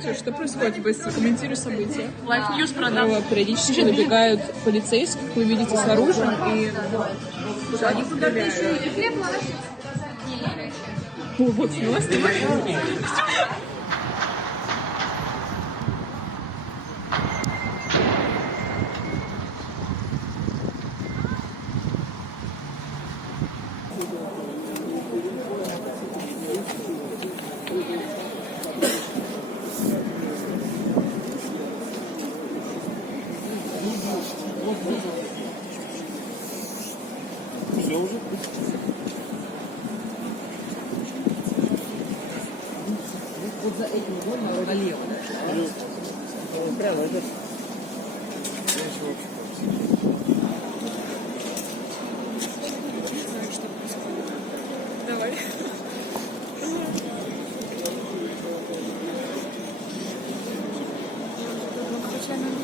Все, что происходит? Быстро комментирую события. Life News продам. Периодически набегают полицейских, вы видите, с оружием, и они куда-то еще идут. Вот, снова снимаю. Все уже? Вот за этим углом налево. Прямо это. Давай. Случайно